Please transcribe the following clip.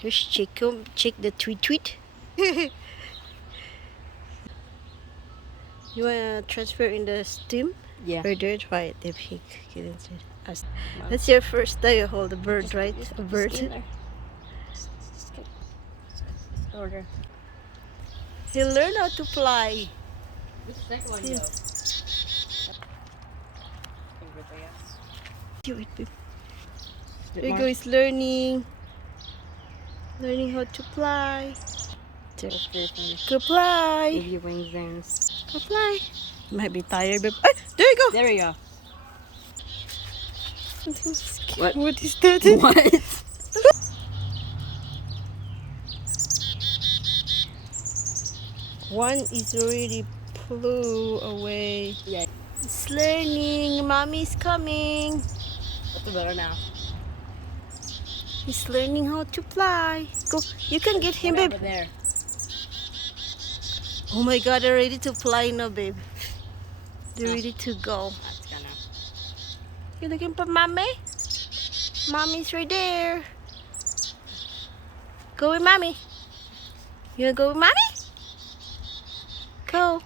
Here's Chico. Check the tweet tweet. You wanna transfer in the steam? Yeah. Or do it right if he get into it. That's your first day you hold a bird, right? A bird. Order. He'll learn how to fly. What's the second one, yo? Cute, babe. There you go, he's learning. Learning how to fly. Go fly. Give your wings in. Go fly. Might be tired, babe. Ah, there you go. There you go. What? What is that? What? One is already flew away. Yeah. It's learning. Mommy's coming. What's the better now? He's learning how to fly. Go. You can get him, babe. Over there. Oh my God, they're ready to fly now, babe. They're ready to go. That's gonna. You looking for mommy? Mommy's right there. Go with mommy. You wanna go with mommy? Go.